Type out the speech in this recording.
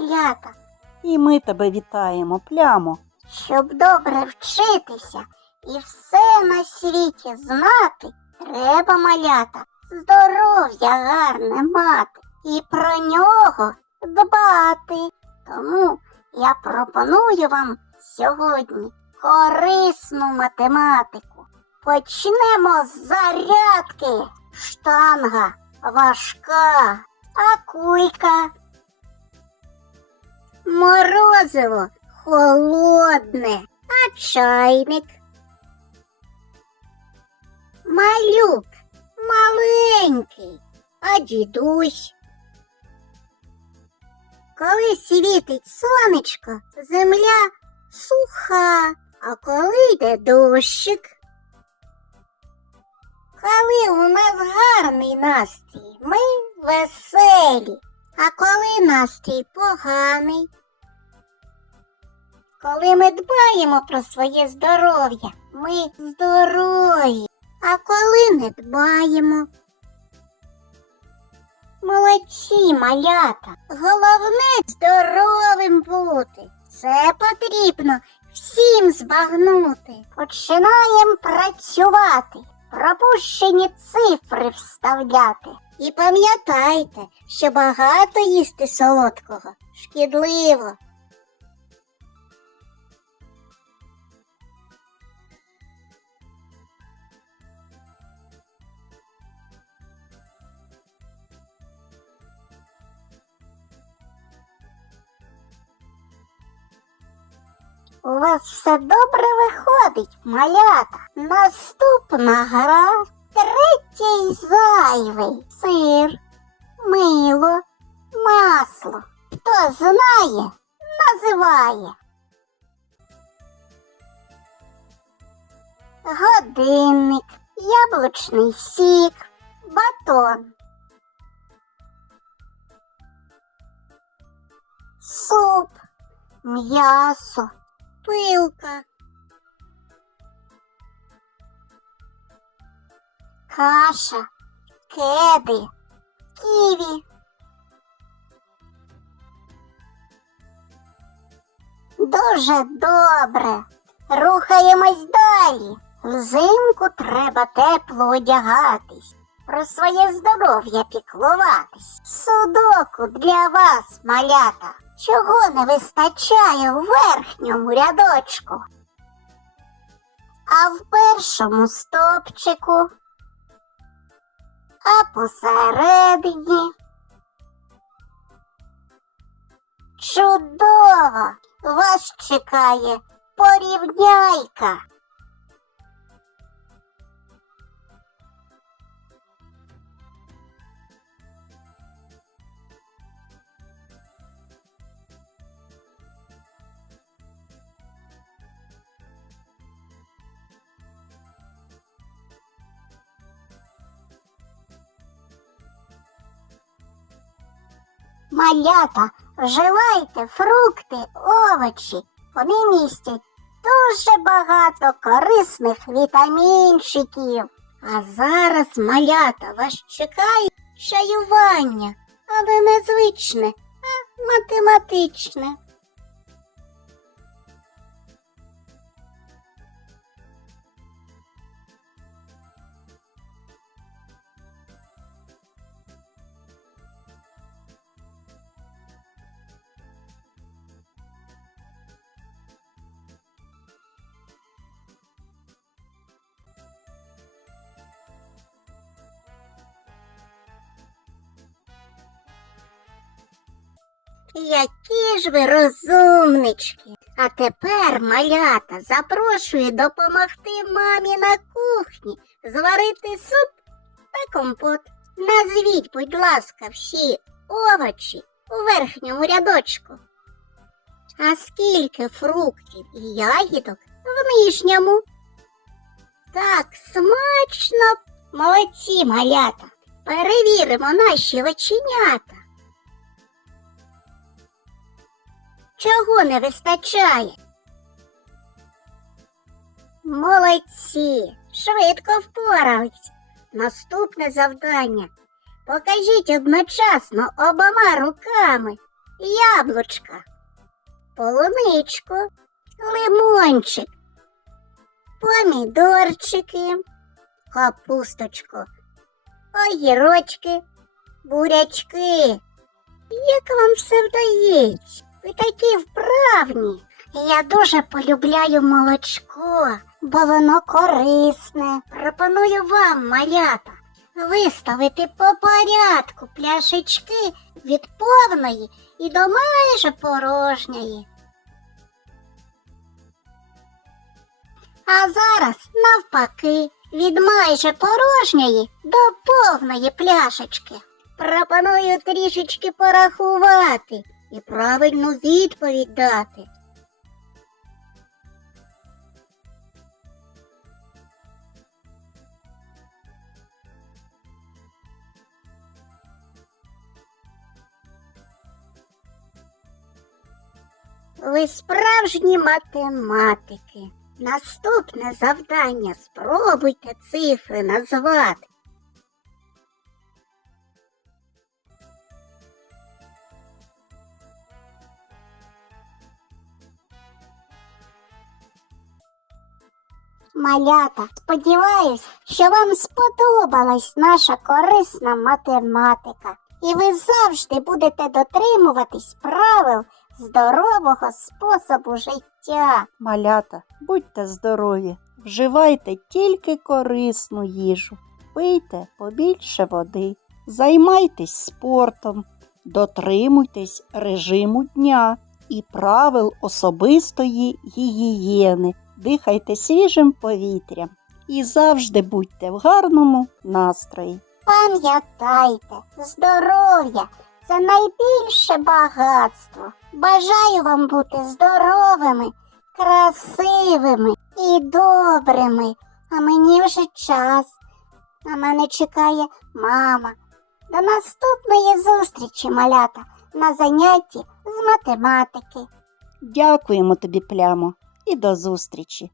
малята. І ми тебе вітаємо, плямо. Щоб добре вчитися і все на світі знати, треба малята здоров'я гарне мати і про нього дбати. Тому я пропоную вам сьогодні корисну математику. Почнемо з зарядки. Штанга важка, а кулька. Морозиво холодне, а чайник. Малюк маленький, а дідусь. Коли світить сонечко, земля суха, а коли йде дощик. Коли у нас гарний настрій, ми веселі, а коли настрій поганий. Коли ми дбаємо про своє здоров'я, ми здорові, а коли не дбаємо. Молодці малята, головне здоровим бути. Це потрібно всім збагнути. Починаємо працювати, пропущені цифри вставляти. І пам'ятайте, що багато їсти солодкого шкідливо. У вас все добре виходить, малята. Наступна гра третій зайвий сир, мило, масло. Хто знає, називає. Годинник, яблучний сік, батон. Суп, м'ясо, пилка. Каша, кеди, ківі. Дуже добре. Рухаємось далі. Взимку треба тепло одягатись, про своє здоров'я піклуватись. Судоку для вас, малята, чого не вистачає у верхньому рядочку. А в першому стопчику, а посередині. Чудово! Вас чекає порівняйка. Малята, вживайте фрукти, овочі. Вони містять дуже багато корисних вітамінчиків. А зараз, малята, вас чекає чаювання, але не звичне, а математичне. Які ж ви розумнички. А тепер малята запрошую допомогти мамі на кухні зварити суп та компот. Назвіть, будь ласка, всі овочі у верхньому рядочку. А скільки фруктів і ягідок в нижньому? Так смачно, молодці малята. Перевіримо наші оченята. Чого не вистачає? Молодці, швидко впорались. Наступне завдання. Покажіть одночасно обома руками яблучка, полуничку, лимончик, помідорчики, капусточку, огірочки, бурячки. Як вам все вдається? Ви такі вправні. Я дуже полюбляю молочко, бо воно корисне. Пропоную вам, малята, виставити по порядку пляшечки від повної і до майже порожньої. А зараз навпаки, від майже порожньої до повної пляшечки. Пропоную трішечки порахувати і правильну відповідь дати. Ви справжні математики. Наступне завдання спробуйте цифри назвати. Малята, сподіваюсь, що вам сподобалась наша корисна математика, і ви завжди будете дотримуватись правил здорового способу життя. Малята, будьте здорові, вживайте тільки корисну їжу, пийте побільше води, займайтесь спортом, дотримуйтесь режиму дня і правил особистої гігієни, дихайте свіжим повітрям і завжди будьте в гарному настрої. Пам'ятайте, здоров'я це найбільше багатство. Bажаю вам бути здоровими, красивими і добрими. А мені вже час. На мене чекає мама. До наступної зустрічі, малята, на занятті з математики. Дякуємо тобі, плямо, і до зустрічі!